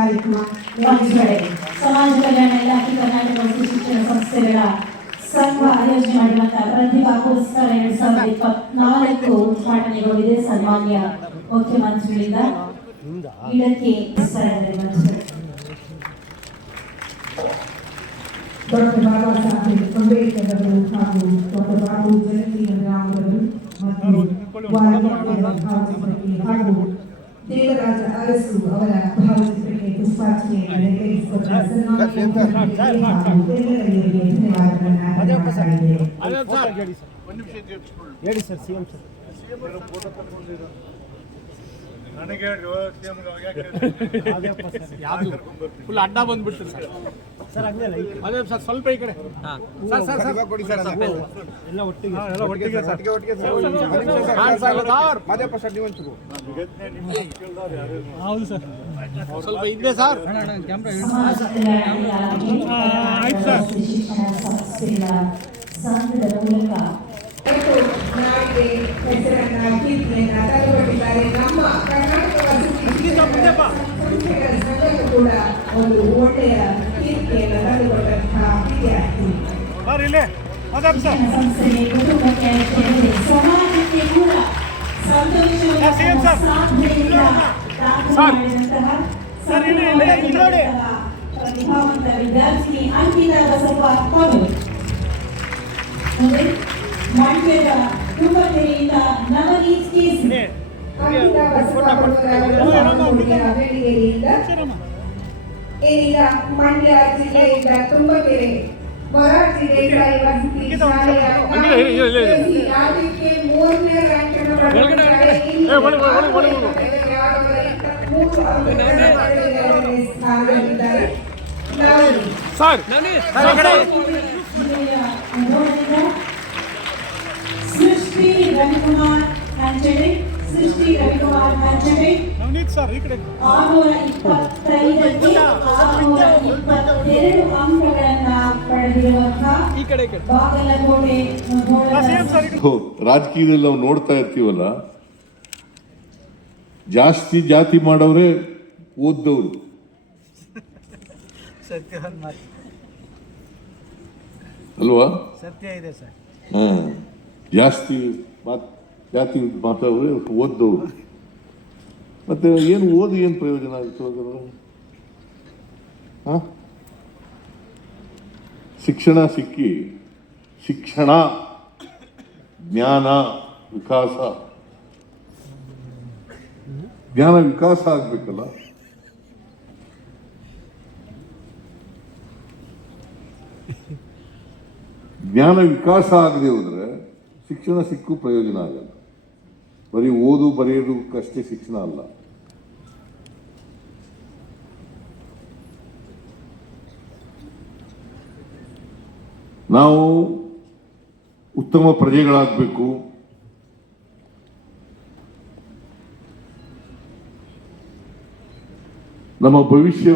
ಕಾರ್ಯಕ್ರಮ ಮಂಜುಗಡೆ ಸಮಾಜ ಕಲ್ಯಾಣ ಇಲಾಖೆ ಕರ್ನಾಟಕ ವಸತಿ ಶಿಕ್ಷಣ ಸಂಸ್ಥೆಗಳ ಸಂಘ ಆಯೋಜನೆ ಮಾಡಿರುವಂತಹ ಪ್ರತಿಭಾ ಪುರಸ್ಕಾರ 2024 ಉದ್ಘಾಟನೆಗೊಂಡಿದೆ. ಸನ್ಮಾನ್ಯ ಮುಖ್ಯಮಂತ್ರಿಗಳಿಂದ ಇದಕ್ಕೆ ಡಾಕ್ಟರ್ ಬಾಬಾ ಸಾಹೇಬ್ ಅಂಬೇಡ್ಕರ್ ಅವರು ಹಾಗೂ ಡಾಕ್ಟರ್ ಬಾಬು ಜಗಜೀವನ್ ರಾಮ್ ಅವರು ಮತ್ತು ಹಾಗೂ ದೇವರಾಜ ಅರಸು ಅವರ ಭಾವಚಿತ್ರಕ್ಕೆ ಪುಷ್ಪಾರ್ಚನೆಯನ್ನು ನೆರವೇರಿಸಿಕೊಟ್ಟ ಸನ್ಮಾನ್ಯರಿಗೆ ಧನ್ಯವಾದಗಳನ್ನು ಫುಲ್ ಅಡ್ಡ ಬಂದ್ಬಿಡ್ತೀರಿ ಸರ್. ಅದೇ ಸರ್ ಸ್ವಲ್ಪ ಈ ಕಡೆ ಕೊಡಿ ಸರ್. ಎಲ್ಲ ಒಟ್ಟಿಗೆ ಹೌದು ಸರ್, ಸ್ವಲ್ಪ ಹಿಂದೆ ಸರ್. ಆಯ್ತು ಸರ್. ನಾಡಿಗೆ ಹೆಸರನ್ನ ಕೀರ್ತಿಯನ್ನ ತಂದುಕೊಟ್ಟಿದ್ದಾರೆ. ನಮ್ಮ ಕರ್ನಾಟಕ ಸಂಘಕ್ಕೂ ಕೂಡ ಒಂದು ಒಳ್ಳೆಯ ಕೀರ್ತಿಯನ್ನು ತಂದುಕೊಟ್ಟಂತಹ ವಿದ್ಯಾರ್ಥಿ. ಸಂಸ್ಥೆಗೆ ಕುಟುಂಬಕ್ಕೆ ಸಮಾಜಕ್ಕೆ ಕೂಡ ಸಂತೋಷ ಪ್ರತಿಭಾವಂತ ವಿದ್ಯಾರ್ಥಿ ಅಂಕಿತ ಬಸಪ್ಪ ಅವರು ಮಂಡ್ಯದ ಕುಂಬಕೆರೆಯಿಂದ ನವನೀತ್ ಕೇಸರಿ ಅಂಕಿತ ಬಸಪ್ಪ ಅವರ ಬೇಡಿಕೆಯಿಂದ ಈಗ ಮಂಡ್ಯ ಜಿಲ್ಲೆಯಿಂದ ತುಂಬಕೆರೆ ಮೊರಾರ್ಜಿ ದೇಸಾಯಿ ವಸತಿ ಶಾಲೆಯ ರಾಜ್ಯಕ್ಕೆ 3ನೇ ರ್ಯಾಂಕ್ ಅನ್ನು ಪಡೆದಿದ್ದಾರೆ. ಸೃಷ್ಟಿ ರವಿಕುಮಾರ್ ಹಂಚಡೆ 625ಕ್ಕೆ 622 ಅಂಕಗಳನ್ನು ಪಡೆದಿರುವಂತಹ ಬಾಗಲಕೋಟೆ ರಾಜಕೀಯದಲ್ಲಿ ನಾವು ನೋಡ್ತಾ ಇರ್ತೀವಲ್ಲ, ಜಾಸ್ತಿ ಜಾತಿ ಮಾಡೋರೆ ಓದ್ದವರು. ಅಲ್ವಾ? ಸತ್ಯ ಇದೆ ಸರ್. ಜಾಸ್ತಿ ಜಾತಿ ಮಾತಾಡೋರೆ ಓದ್ದವರು. ಮತ್ತೆ ಏನು ಓದಿ ಏನು ಪ್ರಯೋಜನ ಆಗುತ್ತೆ? ಶಿಕ್ಷಣ ಸಿಕ್ಕಿ ಶಿಕ್ಷಣ ಜ್ಞಾನ ವಿಕಾಸ ಆಗ್ಬೇಕಲ್ಲ. ಜ್ಞಾನ ವಿಕಾಸ ಆಗದೆ ಹೋದ್ರೆ ಶಿಕ್ಷಣ ಸಿಕ್ಕೂ ಪ್ರಯೋಜನ ಆಗಲ್ಲ. ಬರೀ ಓದು ಬರೆಯೋದಕ್ಕಷ್ಟೇ ಶಿಕ್ಷಣ ಅಲ್ಲ. ನಾವು ಉತ್ತಮ ಪ್ರಜೆಗಳಾಗಬೇಕು. ನಮ್ಮ ಭವಿಷ್ಯ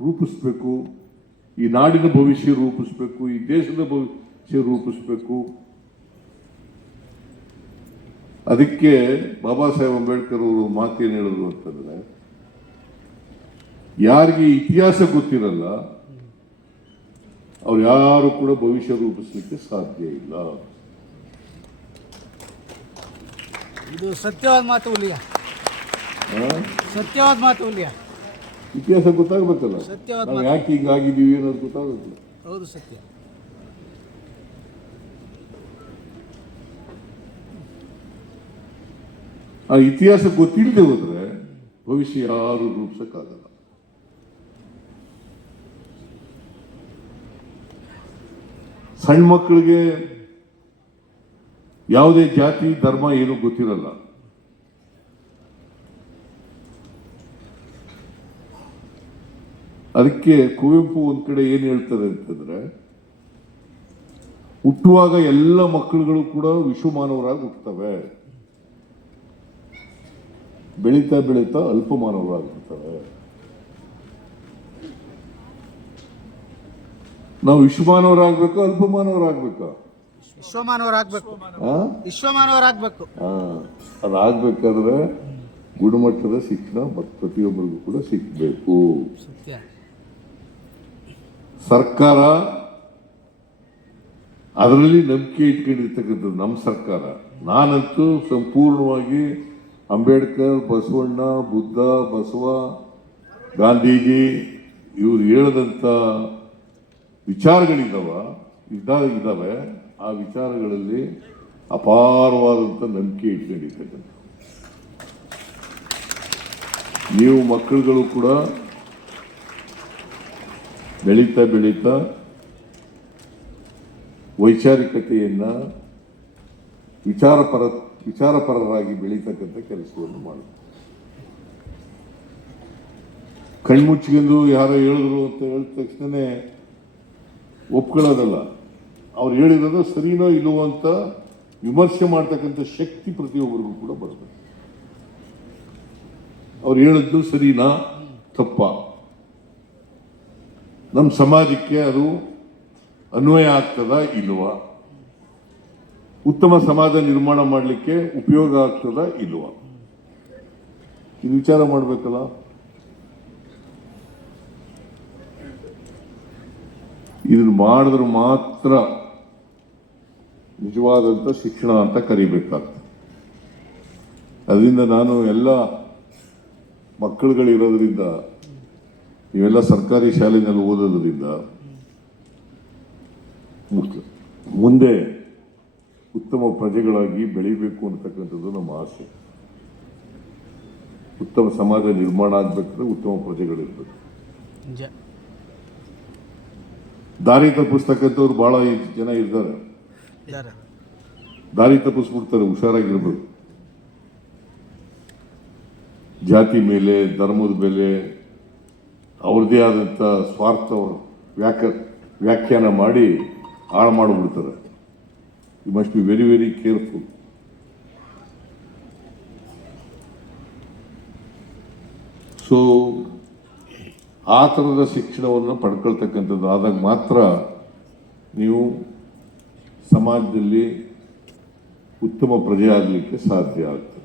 ರೂಪಿಸ್ಬೇಕು. ಈ ನಾಡಿನ ಭವಿಷ್ಯ ರೂಪಿಸ್ಬೇಕು. ಈ ದೇಶದ ಭವಿಷ್ಯ ರೂಪಿಸ್ಬೇಕು. ಅದಕ್ಕೆ ಬಾಬಾ ಸಾಹೇಬ್ ಅಂಬೇಡ್ಕರ್ ಅವರು ಮಾತೇನು ಹೇಳಿದ್ರು ಅಂತಂದ್ರೆ, ಯಾರಿಗೆ ಇತಿಹಾಸ ಗೊತ್ತಿರಲ್ಲ ಅವ್ರು ಯಾರು ಕೂಡ ಭವಿಷ್ಯ ರೂಪಿಸಲಿಕ್ಕೆ ಸಾಧ್ಯ ಇಲ್ಲ. ಇದು ಸತ್ಯವಾದ ಮಾತು ಉಲಿಯ. ಸತ್ಯವಾದ ಮಾತು ಉಲಿಯ. ಇತಿಹಾಸ ಗೊತ್ತಾಗಬೇಕಲ್ಲ, ನಾವು ಯಾಕೆ ಹಿಂಗಾಗಿದ್ದೀವಿ ಅನ್ನೋದು ಗೊತ್ತಾಗಬೇಕಲ್ಲ. ಹೌದು, ಸತ್ಯ. ಆ ಇತಿಹಾಸ ಗೊತ್ತಿಲ್ಲದೆ ಹೋದ್ರೆ ಭವಿಷ್ಯ ಯಾರು ರೂಪಿಸಕ್ಕಾಗಲ್ಲ. ಸಣ್ಣ ಮಕ್ಕಳಿಗೆ ಯಾವುದೇ ಜಾತಿ ಧರ್ಮ ಏನು ಗೊತ್ತಿರಲ್ಲ. ಅದಕ್ಕೆ ಕುವೆಂಪು ಒಂದ್ ಕಡೆ ಏನ್ ಹೇಳ್ತಾರೆ ಅಂತಂದ್ರೆ, ಹುಟ್ಟುವಾಗ ಎಲ್ಲ ಮಕ್ಕಳುಗಳು ಕೂಡ ವಿಶ್ವಮಾನವರಾಗಿ ಹುಟ್ಟುತ್ತವೆ, ಬೆಳೀತಾ ಬೆಳೀತಾ ಅಲ್ಪಮಾನವರಾಗ್ಬಿಡ್ತವೆ. ನಾವು ವಿಶ್ವಮಾನವರಾಗಬೇಕು ಅಲ್ಪಮಾನವರಾಗಬೇಕಾ? ವಿಶ್ವಮಾನವರಾಗಬೇಕು. ವಿಶ್ವಮಾನವರಾಗಬೇಕು. ಅದಾಗಬೇಕಾದ್ರೆ ಗುಣಮಟ್ಟದ ಶಿಕ್ಷಣ ಪ್ರತಿಯೊಬ್ಬರಿಗೂ ಕೂಡ ಸಿಗಬೇಕು. ಸರ್ಕಾರ ಅದರಲ್ಲಿ ನಂಬಿಕೆ ಇಟ್ಕೊಂಡಿರ್ತಕ್ಕಂಥದ್ದು ನಮ್ಮ ಸರ್ಕಾರ. ನಾನಂತೂ ಸಂಪೂರ್ಣವಾಗಿ ಅಂಬೇಡ್ಕರ್, ಬಸವಣ್ಣ, ಬುದ್ಧ, ಬಸವ, ಗಾಂಧೀಜಿ ಇವರು ಹೇಳದಂಥ ಇದ್ದಾವೆ. ಆ ವಿಚಾರಗಳಲ್ಲಿ ಅಪಾರವಾದಂಥ ನಂಬಿಕೆ ಇಟ್ಕೊಂಡಿರ್ತಕ್ಕಂಥ ನೀವು ಮಕ್ಕಳುಗಳು ಕೂಡ ಬೆಳೀತಾ ವೈಚಾರಿಕತೆಯನ್ನ ವಿಚಾರಪರರಾಗಿ ಬೆಳೀತಕ್ಕಂಥ ಕೆಲಸವನ್ನು ಮಾಡಿ. ಕಣ್ಮುಚ್ಚಿಕೊಂಡು ಯಾರೋ ಹೇಳಿದ್ರು ಅಂತ ಹೇಳಿದ ತಕ್ಷಣ ಒಪ್ಕೊಳ್ಳೋದಲ್ಲ. ಅವ್ರು ಹೇಳಿರೋದು ಸರಿನೋ ಇಲ್ಲವೋ ಅಂತ ವಿಮರ್ಶೆ ಮಾಡ್ತಕ್ಕಂಥ ಶಕ್ತಿ ಪ್ರತಿಯೊಬ್ಬರಿಗೂ ಕೂಡ ಬರಬೇಕು. ಅವ್ರು ಹೇಳಿದ್ದು ಸರಿನಾ ತಪ್ಪ, ನಮ್ಮ ಸಮಾಜಕ್ಕೆ ಅದು ಅನ್ವಯ ಆಗ್ತದ ಇಲ್ವಾ, ಉತ್ತಮ ಸಮಾಜ ನಿರ್ಮಾಣ ಮಾಡಲಿಕ್ಕೆ ಉಪಯೋಗ ಆಗ್ತದ ಇಲ್ವಾ, ಇದು ವಿಚಾರ ಮಾಡಬೇಕಲ್ಲ. ಇದನ್ನು ಮಾಡಿದ್ರೆ ಮಾತ್ರ ನಿಜವಾದಂಥ ಶಿಕ್ಷಣ ಅಂತ ಕರಿಬೇಕಾಗ್ತದೆ. ಅದರಿಂದ ನಾನು ಎಲ್ಲ ಮಕ್ಕಳುಗಳಿರೋದ್ರಿಂದ, ನೀವೆಲ್ಲ ಸರ್ಕಾರಿ ಶಾಲೆಯಲ್ಲಿ ಓದೋದ್ರಿಂದ ಮುಂದೆ ಉತ್ತಮ ಪ್ರಜೆಗಳಾಗಿ ಬೆಳಿಬೇಕು ಅಂತಕ್ಕಂಥದ್ದು ನಮ್ಮ ಆಸೆ. ಉತ್ತಮ ಸಮಾಜ ನಿರ್ಮಾಣ ಆಗ್ಬೇಕಾದ್ರೆ ಉತ್ತಮ ಪ್ರಜೆಗಳಿರ್ಬೇಕು. ದಾರಿ ತಪ್ಪಿಸ್ತಕ್ಕಂಥವ್ರು ಬಹಳ ಜನ ಇದ್ದಾರೆ. ದಾರಿ ತಪ್ಪಿಸ್ಬಿಡ್ತಾರೆ, ಹುಷಾರಾಗಿರ್ಬೇಕು. ಜಾತಿ ಮೇಲೆ, ಧರ್ಮದ ಮೇಲೆ ಅವ್ರದ್ದೇ ಆದಂಥ ಸ್ವಾರ್ಥ ವ್ಯಾಖ್ಯಾನ ಮಾಡಿ ಹಾಳು ಮಾಡಿಬಿಡ್ತಾರೆ. You must be very very careful. So ಆ ಥರದ ಶಿಕ್ಷಣವನ್ನು ಪಡ್ಕೊಳ್ತಕ್ಕಂಥದ್ದು ಆದಾಗ ಮಾತ್ರ ನೀವು ಸಮಾಜದಲ್ಲಿ ಉತ್ತಮ ಪ್ರಜೆ ಆಗಲಿಕ್ಕೆ ಸಾಧ್ಯ ಆಗ್ತದೆ.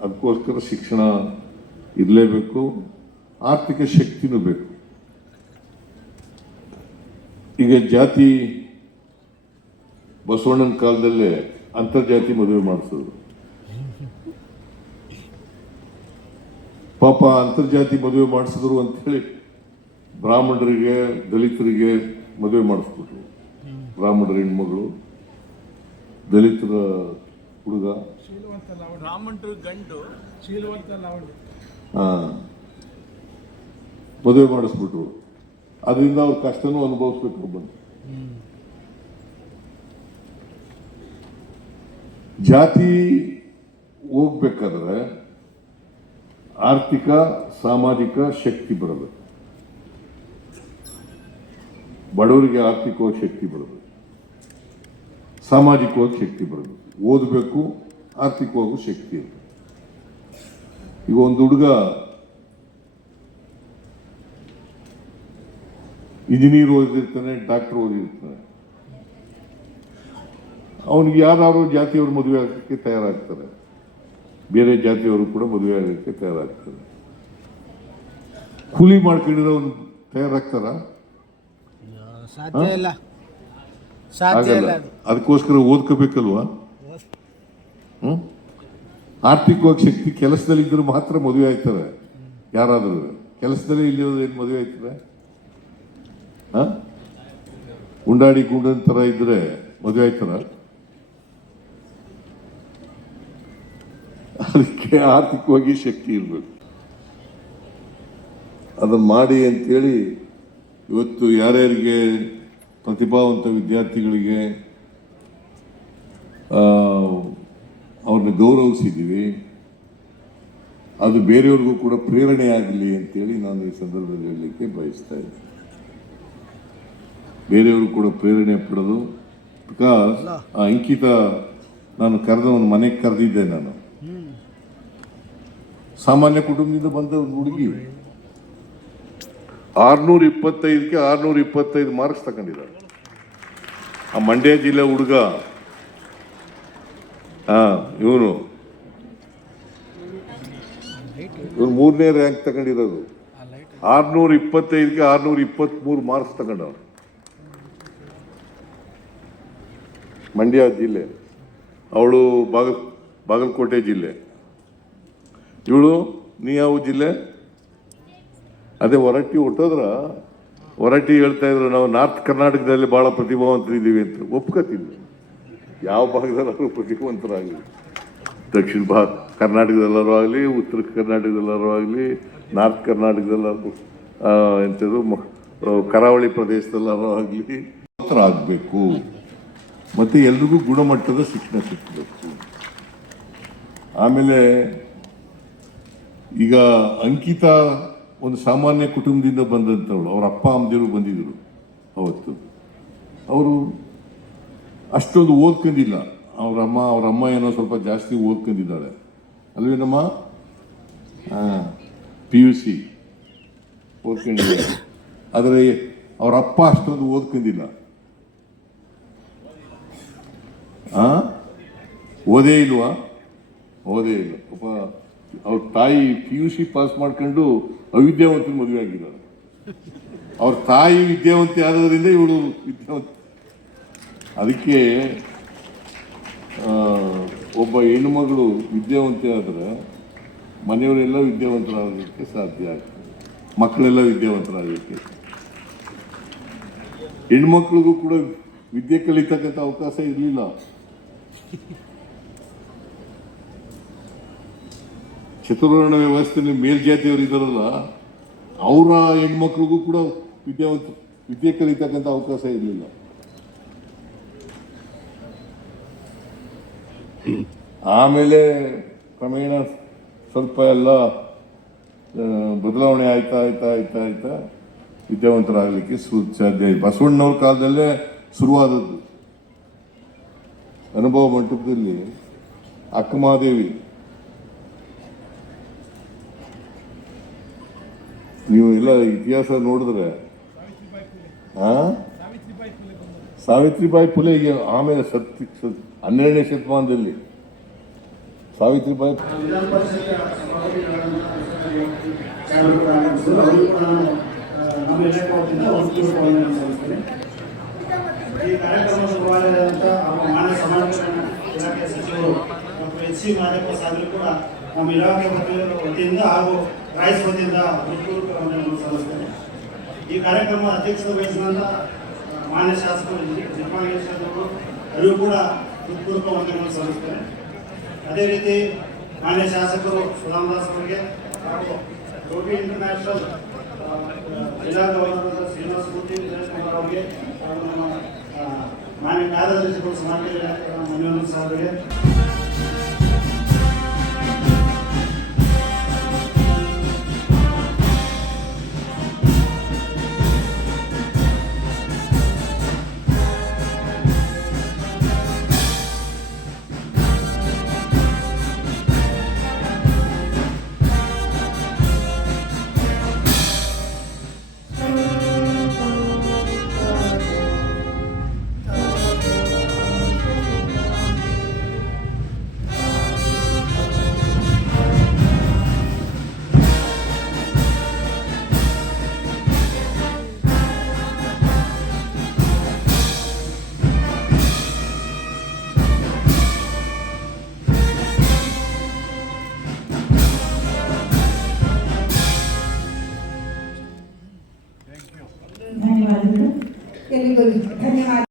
ಅದಕ್ಕೋಸ್ಕರ ಶಿಕ್ಷಣ ಇರಲೇಬೇಕು, ಆರ್ಥಿಕ ಶಕ್ತಿನೂ ಬೇಕು. ಈಗ ಜಾತಿ ಬಸವಣ್ಣನ ಕಾಲದಲ್ಲೇ ಅಂತರ್ಜಾತಿ ಮದುವೆ ಮಾಡಿಸೋದು. ಪಾಪ ಅಂತರ್ಜಾತಿ ಮದುವೆ ಮಾಡಿಸಿದ್ರು ಅಂತೇಳಿ ಬ್ರಾಹ್ಮಣರಿಗೆ, ದಲಿತರಿಗೆ ಮದುವೆ ಮಾಡಿಸ್ಬಿಟ್ರು. ಬ್ರಾಹ್ಮಣರ ಹೆಣ್ಮಗಳು, ದಲಿತರ ಹುಡುಗ, ಬ್ರಾಹ್ಮಣರು ಗಂಡು ಶೀಲವಂತ ಲಾವಣ್ಯ ಮದುವೆ ಮಾಡಿಸ್ಬಿಟ್ರು. ಅದರಿಂದ ಅವ್ರ ಕಷ್ಟನೂ ಅನುಭವಿಸ್ಬೇಕು ಬಂತು. ಜಾತಿ ಹೋಗ್ಬೇಕಾದ್ರೆ ಆರ್ಥಿಕ ಸಾಮಾಜಿಕ ಶಕ್ತಿ ಬರಬೇಕು. ಬಡವರಿಗೆ ಆರ್ಥಿಕವಾಗಿ ಶಕ್ತಿ ಬರಬೇಕು, ಸಾಮಾಜಿಕವಾಗಿ ಶಕ್ತಿ ಬರಬೇಕು. ಓದಬೇಕು, ಆರ್ಥಿಕವಾಗೂ ಶಕ್ತಿ ಇರಬೇಕು. ಈಗ ಒಂದು ಹುಡುಗ ಇಂಜಿನಿಯರ್ ಓದಿರ್ತಾನೆ, ಡಾಕ್ಟರ್ ಓದಿರ್ತಾನೆ, ಅವನಿಗೆ ಯಾರು ಜಾತಿಯವರು ಮದುವೆ ಆಗೋಕ್ಕೆ ತಯಾರಾಗ್ತಾರೆ, ಬೇರೆ ಜಾತಿಯವರು ಕೂಡ ಮದುವೆ ಆಗೋಕ್ಕೆ ತಯಾರಾಗ್ತಾರೆ. ಕೂಲಿ ಮಾಡ್ಕೊಂಡಿರೋ ಅವನು ತಯಾರಾಗ್ತಾರ? ಅದಕ್ಕೋಸ್ಕರ ಓದ್ಕೋಬೇಕಲ್ವಾ? ಆರ್ಥಿಕವಾಗಿ ಶಕ್ತಿ ಕೆಲಸದಲ್ಲಿದ್ದರೂ ಮಾತ್ರ ಮದುವೆ ಆಯ್ತದೆ. ಯಾರಾದರೂ ಕೆಲಸದಲ್ಲೇ ಇಲ್ಲಿರೋದು ಏನು ಮದುವೆ ಆಯ್ತದೆ? ಉಂಡಾಡಿ ಗುಂಡನ್ ತರ ಇದ್ರೆ ಮದುವೆ ಆಯ್ತಾರ? ಅದಕ್ಕೆ ಆರ್ಥಿಕವಾಗಿ ಶಕ್ತಿ ಇರಬೇಕು. ಅದನ್ನು ಮಾಡಿ ಅಂತೇಳಿ ಇವತ್ತು ಯಾರ್ಯಾರಿಗೆ ಪ್ರತಿಭಾವಂತ ವಿದ್ಯಾರ್ಥಿಗಳಿಗೆ ಅವ್ರನ್ನ ಗೌರವಿಸಿದ್ದೀವಿ, ಅದು ಬೇರೆಯವ್ರಿಗೂ ಕೂಡ ಪ್ರೇರಣೆ ಆಗಲಿ ಅಂತೇಳಿ ನಾನು ಈ ಸಂದರ್ಭದಲ್ಲಿ ಹೇಳಲಿಕ್ಕೆ ಬಯಸ್ತಾ ಇದ್ದೀನಿ. ಬೇರೆಯವರು ಕೂಡ ಪ್ರೇರಣೆ ಪಡೆದು, ಬಿಕಾಸ್ ಆ ಅಂಕಿತ ನಾನು ಕರೆದ ಒಂದು ಮನೆಗೆ ಕರೆದಿದ್ದೆ. ನಾನು ಸಾಮಾನ್ಯ ಕುಟುಂಬದಿಂದ ಬಂದ ಒಂದು ಹುಡುಗಿ 625ಕ್ಕೆ 625 ಮಾರ್ಕ್ಸ್ ತಗೊಂಡಿದ್ದಾರೆ. ಆ ಮಂಡ್ಯ ಜಿಲ್ಲೆ ಹುಡುಗ, ಇವನು ಇವ್ರು 3ನೇ ರ್ಯಾಂಕ್ ತಗೊಂಡಿರೋದು. 625ಗೆ 623 ಮಾರ್ಕ್ಸ್ ತಗೊಂಡವ್ರು. ಮಂಡ್ಯ ಜಿಲ್ಲೆ, ಅವಳು ಬಾಗಲಕೋಟೆ ಜಿಲ್ಲೆ. ಇವಳು ನೀ ಯಾವ ಜಿಲ್ಲೆ? ಅದೇ ಹೊರಟ್ಟಿ ಹೊಟ್ಟೋದ್ರ. ಹೊರಟ್ಟಿ ಹೇಳ್ತಾ ಇದ್ರು ನಾವು ನಾರ್ತ್ ಕರ್ನಾಟಕದಲ್ಲಿ ಭಾಳ ಪ್ರತಿಭಾವಂತರಿದ್ದೀವಿ ಅಂತ. ಒಪ್ಕೋತೀನಿ, ಯಾವ ಭಾಗದಲ್ಲಾದ್ರೂ ಪ್ರತಿಭಾವಂತರಾಗಲಿ, ದಕ್ಷಿಣ ಕರ್ನಾಟಕದಲ್ಲಾರು ಆಗಲಿ, ಉತ್ತರ ಕರ್ನಾಟಕದಲ್ಲಾರು ಆಗಲಿ, ನಾರ್ತ್ ಕರ್ನಾಟಕದಲ್ಲಾರು ಎಂಥದ್ದು ಕರಾವಳಿ ಪ್ರದೇಶದಲ್ಲಾರು ಆಗಲಿ ಆಗಬೇಕು. ಮತ್ತು ಎಲ್ರಿಗೂ ಗುಣಮಟ್ಟದ ಶಿಕ್ಷಣ ಸಿಕ್ಕಬೇಕು. ಆಮೇಲೆ ಈಗ ಅಂಕಿತಾ ಒಂದು ಸಾಮಾನ್ಯ ಕುಟುಂಬದಿಂದ ಬಂದಂಥವಳು. ಅವ್ರ ಅಪ್ಪ ಅಮ್ಮದಿರು ಬಂದಿದ್ದರು ಅವತ್ತು. ಅವರು ಅಷ್ಟೊಂದು ಓದ್ಕೊಂಡಿಲ್ಲ. ಅವ್ರ ಅಮ್ಮ ಏನೋ ಸ್ವಲ್ಪ ಜಾಸ್ತಿ ಓದ್ಕೊಂಡಿದ್ದಾಳೆ ಅಲ್ವೇನಮ್ಮ? PUC ಓದ್ಕೊಂಡಿದ್ದಾರೆ. ಆದರೆ ಅವ್ರ ಅಪ್ಪ ಅಷ್ಟೊಂದು ಓದ್ಕೊಂಡಿಲ್ಲ. ಓದೇ ಇಲ್ವಾ? ಓದೇ ಇಲ್ಲ ಪಾಪ. ಅವ್ರ ತಾಯಿ PUC ಪಾಸ್ ಮಾಡ್ಕೊಂಡು ಅವಿದ್ಯಾವಂತ ಮದುವೆ ಆಗಿದ್ದಾರೆ. ಅವ್ರ ತಾಯಿ ವಿದ್ಯಾವಂತಿ ಆಗೋದ್ರಿಂದ ಇವಳು ವಿದ್ಯಾವಂತ. ಅದಕ್ಕೆ ಒಬ್ಬ ಹೆಣ್ಣುಮಗಳು ವಿದ್ಯಾವಂತಿ ಆದರೆ ಮನೆಯವರೆಲ್ಲ ವಿದ್ಯಾವಂತರಾಗಲಿಕ್ಕೆ ಸಾಧ್ಯ ಆಗ್ತದೆ, ಮಕ್ಕಳೆಲ್ಲ ವಿದ್ಯಾವಂತರಾಗಲಿಕ್ಕೆ. ಹೆಣ್ಮಕ್ಳಿಗೂ ಕೂಡ ವಿದ್ಯೆ ಕಲಿತಕ್ಕಂಥ ಅವಕಾಶ ಇರಲಿಲ್ಲ. ಚತುರ್ವರ್ಣ ವ್ಯವಸ್ಥೆಯಲ್ಲಿ ಮೇಲ್ಜಾತಿಯವರು ಇದ್ದಾರಲ್ಲ, ಅವರ ಹೆಣ್ಮಕ್ಳಿಗೂ ಕೂಡ ವಿದ್ಯೆ ಕಲಿತಕ್ಕಂಥ ಅವಕಾಶ ಇರಲಿಲ್ಲ. ಆಮೇಲೆ ಕ್ರಮೇಣ ಸ್ವಲ್ಪ ಎಲ್ಲ ಬದಲಾವಣೆ ಆಯ್ತಾ ವಿದ್ಯಾವಂತರಾಗಲಿಕ್ಕೆ ಸಾಧ್ಯ. ಬಸವಣ್ಣವ್ರ ಕಾಲದಲ್ಲೇ ಶುರುವಾದದ್ದು. ಅನುಭವ ಮಂಟಪದಲ್ಲಿ ಅಕ್ಕಮಹಾದೇವಿ, ನೀವು ಎಲ್ಲ ಇತಿಹಾಸ ನೋಡಿದ್ರೆ ಸಾವಿತ್ರಿಬಾಯಿ ಫುಲೆಗೆ ಆಮೇಲೆ 12ನೇ ಶತಮಾನದಲ್ಲಿ ಸಾವಿತ್ರಿಬಾಯಿ ಈ ಕಾರ್ಯಕ್ರಮದ ಮಾನ್ಯ ಸಮಾಜ ಇಲಾಖೆ ಸಚಿವರು ಡಾಕ್ಟರ್ HC ಮಾದೇವ ಸಾಹೇಬರು ಕೂಡ ನಮ್ಮ ಇಲಾಖೆ ವತಿಯಿಂದ ಹಾಗೂ ರೈಸ್ ವತಿಯಿಂದ ಹೃತ್ಪೂರ್ವಕ ವಂದನೆಗಳನ್ನು ಸಲ್ಲಿಸ್ತೇನೆ. ಈ ಕಾರ್ಯಕ್ರಮ ಅಧ್ಯಕ್ಷತೆ ವಹಿಸಿದಂಥ ಮಾನ್ಯ ಶಾಸಕರು ನಿರ್ಮಾಣೇಶ್ವರವರು ಅವರಿಗೂ ಕೂಡ ಹೃತ್ಪೂರ್ವಕ ವಂದನೆಗಳನ್ನು ಸಲ್ಲಿಸ್ತೇನೆ. ಅದೇ ರೀತಿ ಮಾನ್ಯ ಶಾಸಕರು ಸುಧಾಮದಾಸ್ ಅವರಿಗೆ ಹಾಗೂ ರೋಟರಿ ಇಂಟರ್ನ್ಯಾಷನಲ್ ಜಿಲ್ಲಾ ಗವರ್ನರ್ ಶ್ರೀನಿವಾಸ ಮೂರ್ತಿ ಅವರಿಗೆ ಹಾಗೂ ನಮ್ಮ ಮಾನ್ಯ ಕಾರ್ಯದರ್ಶಿಗಳು ಸಮಾಜ ಇಲಾಖೆ ಮನೋರಂಜನ್ ಸಾಹೇಬರಿಗೆ ಧನ್ಯವಾದಗಳು. ಎಲ್ಲರಿಗೂ ಧನ್ಯವಾದ.